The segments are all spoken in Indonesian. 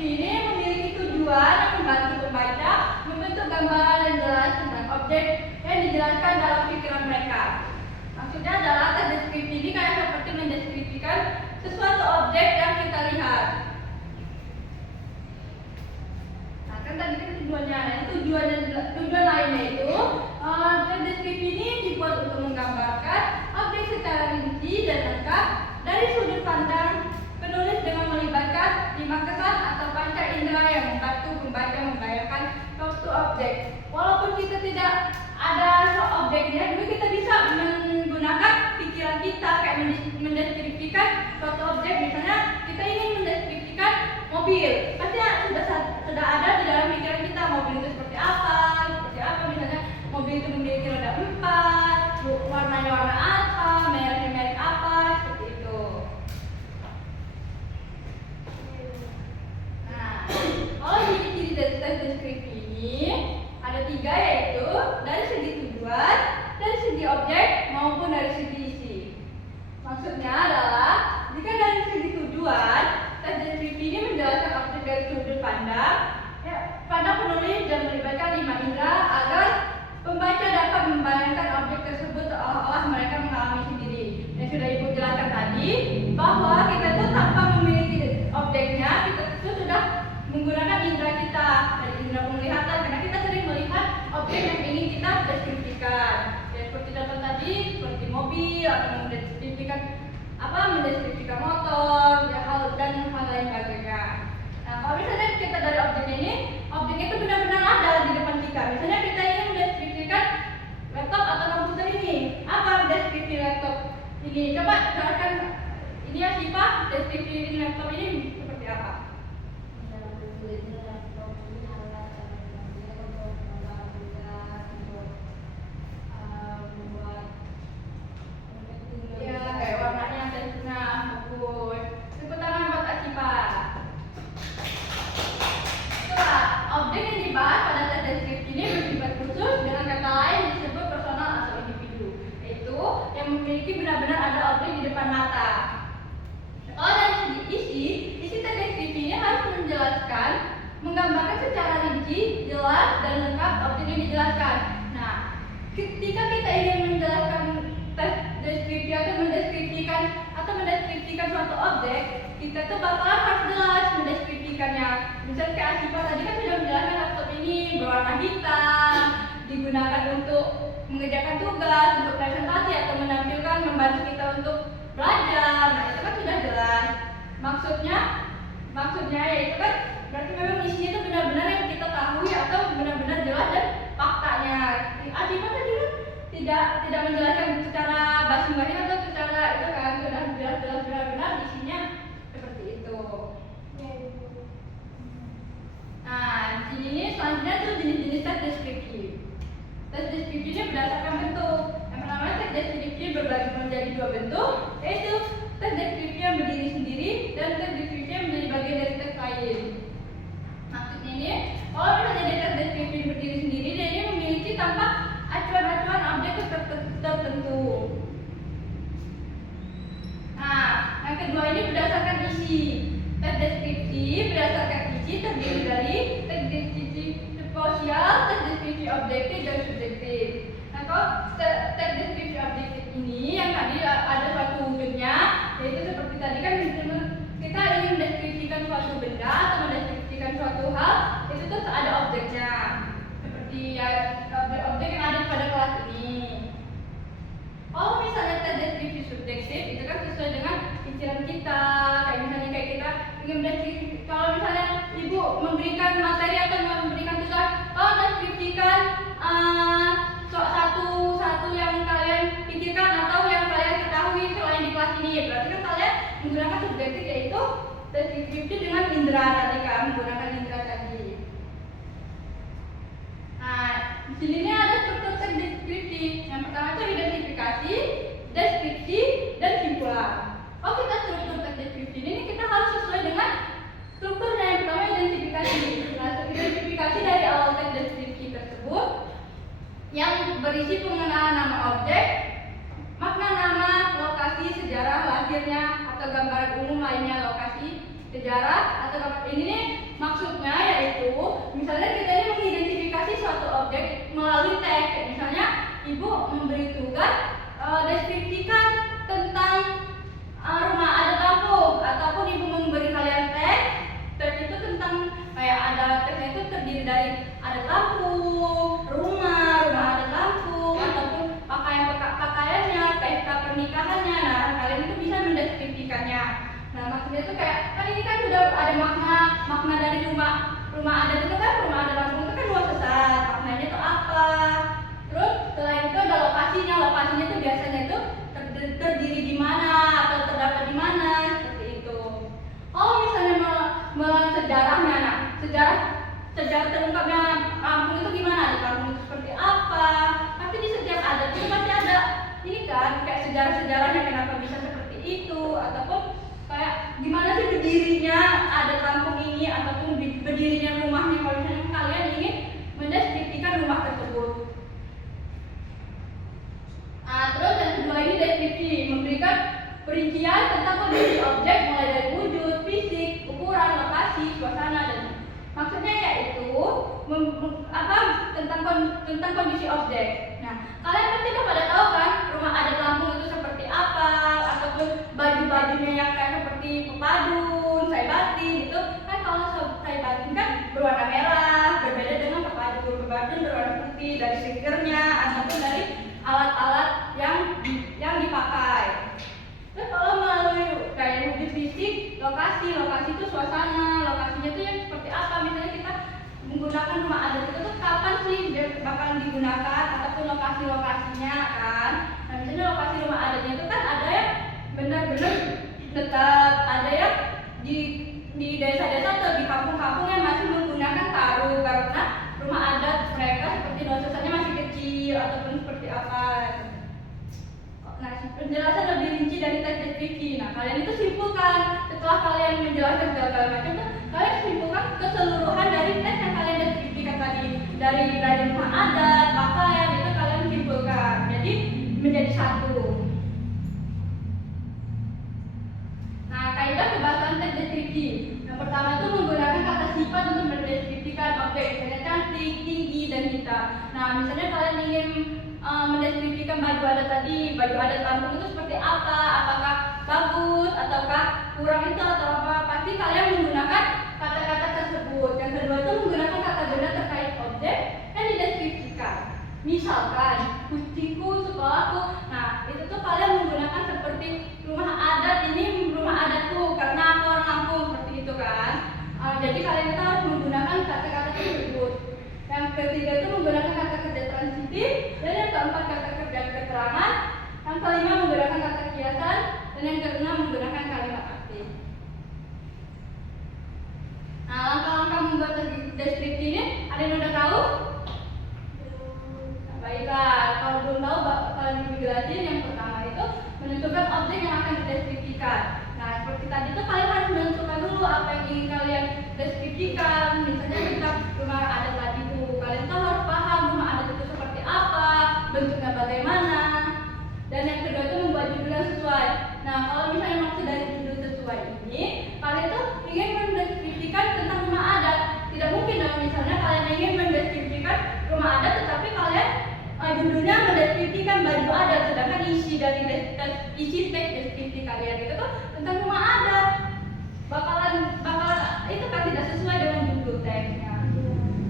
deskripsi ini memiliki tujuan yang membantu pembaca membentuk gambaran yang jelas tentang objek yang dijelaskan dalam pikiran mereka. Maksudnya adalah tes deskripsi ini kayak seperti mendeskripsikan sesuatu objek yang kita lihat. Nah, kan tadi kan tujuannya, nah tujuan lainnya itu tes deskripsi ini dibuat untuk menggambarkan objek secara rinci dan lengkap dari sudut pandang penulis dengan melibatkan 5 kesan atau panca indera yang membantu pembaca membayangkan suatu objek. Walaupun kita tidak ada objeknya, juga kita bisa menggunakan pikiran kita kayak mendeskripsikan suatu objek. Misalnya kita ingin mendeskripsikan mobil, pasti sudah ada di dalam pikiran kita mobil itu seperti apa. Misalnya mobil itu memiliki roda 4, warnanya warna apa, mereknya merek apa, seperti itu. Nah, kalau ciri-ciri tes deskripsi ini ada 3, yaitu dari segi tujuan, dari segi objek, maupun dari segi isi. Maksudnya adalah jika dari segi tujuan, tes deskripsi ini menjelaskan objek dari sudut pandang pada penulis dan melibatkan 5 indera agar pembaca dapat membayangkan objek tersebut seolah-olah mereka mengalami sendiri. Yang sudah Ibu jelaskan tadi, bahwa kita itu tanpa memiliki objeknya, kita itu sudah menggunakan indera kita, dari indera penglihatan, karena kita sering melihat objek yang ingin kita deskripsikan. Ya, seperti contoh tadi, seperti mobil, atau mendeskripsikan motor, dan hal lain sebagainya. Nah, kalau misalnya kita dari objeknya ini, objeknya itu benar-benar ada di depan kita. Misalnya kita ingin mendeskripsikan laptop atau komputer ini. Apa deskripsi laptop ini? Coba jelaskan ini ya Syifa, deskripsi laptop ini seperti apa? Memiliki benar-benar ada objek di depan mata. Kalau dari segi isi tes deskripsi ini harus menjelaskan, menggambarkan secara rinci, jelas, dan lengkap objek yang dijelaskan. Nah, ketika kita ingin menjelaskan tes deskripsi atau mendeskripsikan suatu objek, kita tuh bakalan harus jelas mendeskripsikannya. Misalnya kayak Asifa tadi kan sudah menjelaskan laptop ini berwarna hitam, digunakan untuk mengerjakan tugas, untuk presentasi, atau membantu kita untuk belajar. Nah, itu kan sudah jelas. Maksudnya ya itu kan berarti memang isinya itu benar-benar yang kita tahu atau benar-benar jelas dan faktanya. Asifa tadi kan tidak menjelaskan secara basi-basi atau secara itu kan sudah jelas benar-benar isinya seperti itu. Nah, di sini selanjutnya tuh jenis-jenis tes deskripsi. Tes deskripsi ini berdasarkan bentuk. Yang pertama, tes deskripsi berbagi menjadi 2 bentuk, yaitu tes deskripsi yang berdiri sendiri dan tes deskripsi yang menjadi bagian dari tes lain. Maksudnya ini, kalau misalnya tes deskripsi berdiri sendiri, dia ini memiliki tanpa acuan-acuan objek tertentu. Nah, yang kedua ini berdasarkan isi. Tes deskripsi berdasarkan isi terdiri dari tes deskripsi sosial, tes deskripsi objektif, dan subjektif. Nah, kalau tes deskripsi objektif ini yang tadi ada suatu wujudnya, yaitu seperti tadi kan kita ingin mendeskripsikan suatu benda atau mendeskripsikan suatu hal, itu tuh ada objeknya. Seperti ya, objek yang ada pada kelas ini. Kalau misalnya tes deskripsi subjektif itu kan sesuai dengan pikiran kita. Kayak kita ingin mendeskripsikan, kalau misalnya Ibu memberikan materi atau memberikan tugas, kalau mendeskripsikan satu yang kalian pikirkan atau yang kalian ketahui selain di kelas ini, berarti kan kalian menggunakan subjektif, yaitu deskripsi dengan indera tadi kan, menggunakan indera tadi. Nah, di sini ada struktur tes deskripsi. Yang pertama itu identifikasi, deskripsi, dan simpulan. Kalau kita struktur tes deskripsi ini kita harus sesuai dengan strukturnya. Yang pertama identifikasi. Nah, identifikasi dari awal tes deskripsi tersebut yang berisi pengenalan nama objek, makna nama, lokasi, sejarah lahirnya, atau gambaran umum lainnya, lokasi, sejarah, atau gambar ini Maksudnya yaitu, misalnya kita ini mengidentifikasi suatu objek melalui teks. Misalnya, ibu memberi tugas deskripsikan tentang rumah adat kampung, ataupun ibu memberi kalian teks. Teks itu tentang kayak ada teksnya itu terdiri dari adat kampung, rumah adat kampung, ataupun pakaiannya, pesta pernikahannya. Nah, kalian itu bisa mendeskripsikannya. Nah, maksudnya itu kayak kan ini kan sudah ada makna dari rumah adat itu kan, rumah adat kampung itu kan luas besar. Maknanya itu apa? Terus selain itu ada lokasinya. Lokasinya itu biasanya itu terdiri di mana atau terdapat di mana, seperti itu. Oh, misalnya sejarahnya, nah sejarah terungkapnya kampung itu gimana? Di kampung itu seperti apa? Pasti di setiap adat itu pasti ada ini kan, kayak sejarah-sejarahnya kenapa bisa seperti itu, ataupun kayak gimana sih berdirinya adat kampung ini, ataupun berdirinya rumahnya kalau misalnya kalian ingin mendeskripsikan rumah tersebut. Nah, terus yang kedua ini deskripsi, memberikan perincian tentang kondisi objek mulai dari wujud, fisik, ukuran, lokasi, suasana, dan maksudnya yaitu tentang kondisi objek. Nah, kalian pasti udah pada tahu kan rumah adat kampung itu seperti apa, ataupun baju-bajunya yang kayak seperti pepadun, saibatin itu kan. Kalau saibatin kan berwarna merah, berbeda dengan pepadun berwarna putih, dari stikernya ataupun dari alat-alat yang dipakai. Terus kalau melalui kayak wujud fisik, lokasi itu suasana, lokasinya itu yang seperti apa. Misalnya kita menggunakan rumah adat itu tuh kapan sih bakal digunakan, ataupun lokasinya kan. Nah, misalnya lokasi rumah adatnya itu kan ada yang benar-benar tetap, ada yang di desa-desa atau di kampung-kampung yang masih menggunakan taruh karena rumah adat mereka seperti dosanya masih kecil ataupun seperti apa. Nah, penjelasan lebih rinci dari teks deskripsi. Nah, kalian itu simpulkan setelah kalian menjelaskan segala macam tuh, kalian simpulkan keseluruhan dari teks yang kalian deskripsikan tadi, dari rumah adat, pakaian itu kalian simpulkan. Jadi menjadi satu. Nah, kaidah kebahasan teks deskripsi. Yang pertama itu menggunakan kata sifat untuk mendeskripsikan objek, misalnya cantik, tinggi, dan hitam. Nah, misalnya kalian ingin mendeskripsikan baju adat tadi, baju adat kampung itu seperti apa, apakah bagus ataukah kurang itu atau apa, pasti kalian menggunakan kata-kata tersebut. Yang kedua itu menggunakan kata benda terkait objek yang dideskripsikan. Misalkan kucingku, sekolahku. Nah, itu tuh kalian menggunakan seperti rumah adat, ini rumah adatku karena aku orang kampung, seperti itu kan. Jadi kalian itu harus menggunakan kata-kata tersebut. Yang ketiga itu menggunakan kata kerja transitif, dan yang keempat kata kerja keterangan. Yang kelima menggunakan kata kiasan, dan yang keenam menggunakan kalimat aktif. Nah, langkah-langkah membuat deskripsi ini ada yang udah tahu? Baiklah, kalau belum tahu kalian dijelasin. Yang pertama itu menentukan objek yang akan dideskripsikan. Nah, seperti tadi itu kalian harus menentukan dulu apa yang ingin kalian deskripsikan. Misalnya tentang rumah adat tadi itu, kalian tuh harus paham rumah adat itu seperti apa, bentuknya bagaimana. Dan yang kedua itu membuat judul yang sesuai. Nah, kalau misalnya maksud dari judul sesuai ini, kalian tuh ingin mendeskripsikan tentang rumah adat. Tidak mungkin dong misalnya kalian ingin mendeskripsikan rumah adat tetapi kalian judulnya mendeskripsikan baju adat, sedangkan isi teks deskripsi kalian itu tuh tentang rumah adat. Bakalan itu kan tidak sesuai dengan judul teksnya.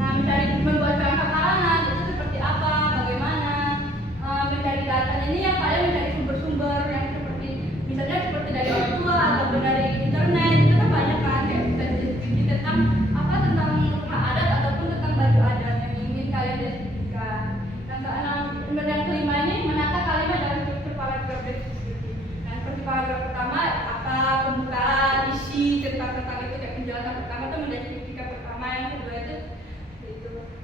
Nah, mencari membuat perangkat karangan itu seperti apa, bagaimana, mencari data ini yang kalian mencari sumber-sumber yang seperti misalnya seperti dari orang tua ataupun dari internet. Itu kan banyak kan kayak deskripsi tentang rumah adat ataupun tentang baju adat yang ingin kalian deskripsikan. Yang kelima ini menata kalimat dalam struktur paragraf deskripsi. Nah, seperti paragraf pertama apa, pembukaan, isi tentang itu kayak penjelasan pertama itu mendeskripsikan pertama, yang kedua itu.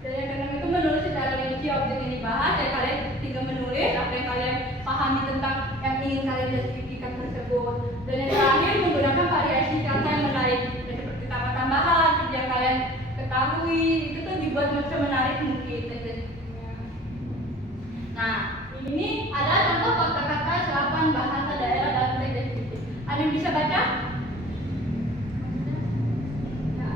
Dan yang keenam itu menulis secara rinci objek yang dibahas. Dan kalian tinggal menulis apa yang kalian pahami tentang yang ingin kalian deskripsikan tersebut. Dan yang terakhir menggunakan variasi kata yang menarik, dan seperti tambah-tambahan yang kalian ketahui itu tuh dibuat semenarik mungkin deskripsinya. Nah, ini ada contoh kata-kata serapan bahasa daerah dalam teks deskripsi. Ada yang bisa baca? Nah,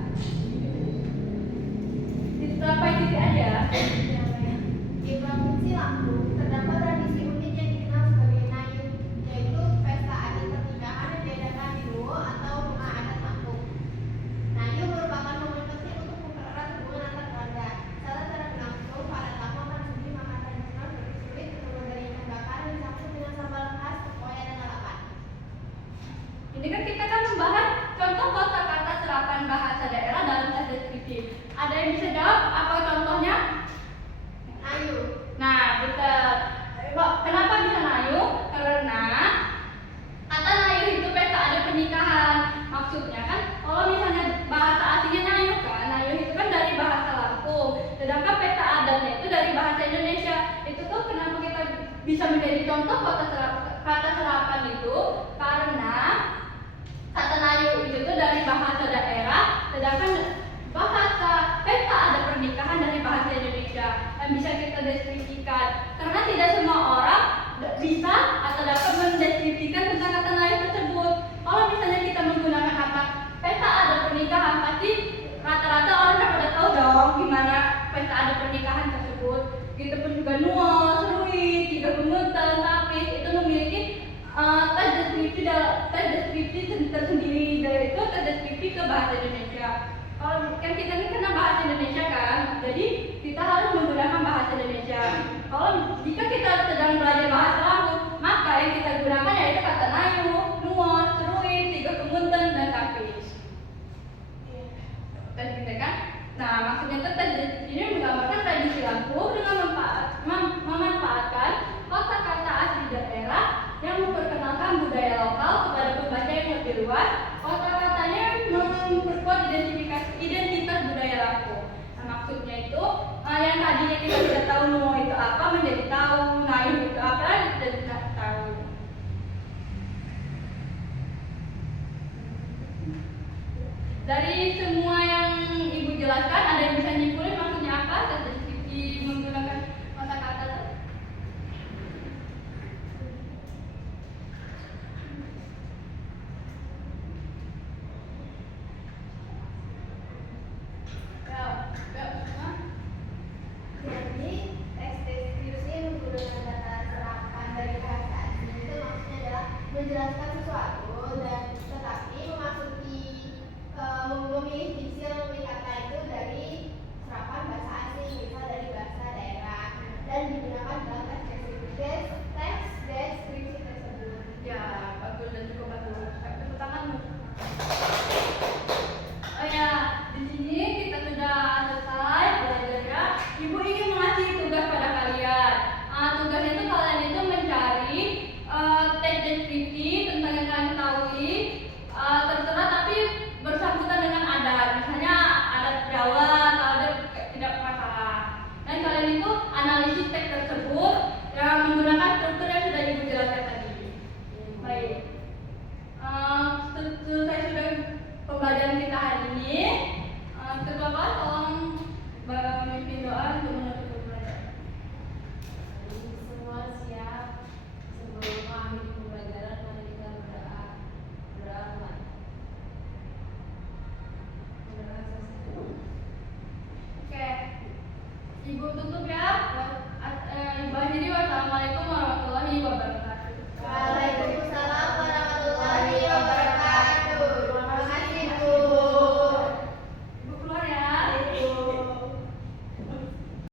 Ini kan kita kan membahas contoh kosakata serapan bahasa daerah dalam tes deskriptif. Ada yang bisa jawab apa contohnya? Ayu. Nah, betul. Kenapa bisa Nayu? Karena kata Nayu itu peta ada pernikahan. Maksudnya kan kalau misalnya bahasa aslinya Nayu kan, Nayu itu kan dari bahasa Lampung. Sedangkan peta adatnya itu dari bahasa Indonesia. Itu tuh kenapa kita bisa menjadi contoh kata serapan itu? Karena kata Nayu itu tuh dari bahasa daerah, sedangkan bahasa peta ada pernikahan dari bahasa Indonesia yang bisa kita deskripsikan. Karena tidak semua orang bisa atau dapat mendeskripsikan tentang kata Nayu tersebut. Kalau misalnya kita menggunakan kata peta ada pernikahan, pasti rata-rata orang pada tahu dong gimana peta ada pernikahan tersebut. Gitu pun juga Nuos, Ruit, Tiga Gemutan, Tapis itu memiliki tes deskripsi tersendiri, dari itu tes deskripsi ke bahasa Indonesia. Kalau kan kita ini kena bahasa Indonesia kan, jadi kita harus menggunakan bahasa Indonesia. Kalau jika kita sedang belajar bahasa Lampung, maka yang kita gunakan yaitu kata Nayu, Nuos, Ruit, Tiga Gemutan, dan Tapis. Tes gitu kan? Nah, maksudnya itu tes ini menggambarkan tradisi Lampung dengan memanfaatkan kata-kata asli daerah yang memperkenalkan budaya lokal kepada pembaca yang lebih luas. Kata-katanya memperkuat identitas budaya Lampung. Nah, maksudnya itu yang tadinya kita tidak tahu Nuo itu apa menjadi tahu, Nayu itu apa jadi tahu. Dari semua yang Ibu jelaskan, ada yang bisa nyimpulin maksudnya apa tes deskripsi menggunakan kata-kata itu? Jadi teks deskripsi menggunakan kata serapan dari bahasa asli itu maksudnya adalah menjelaskan sesuatu dan tetapi memilih diksi yang memilih kata itu dari serapan bahasa asing, misal dari bahasa daerah, dan digunakan dalam teks deskripsi tersebut. Ya, bagus dan cukup bagus. Tepuk tanganmu. Oh ya, di sini kita sudah selesai belajarnya. Ibu ingin mengasih tugas pada kalian. Tugasnya itu kalian itu mencari teks deskripsi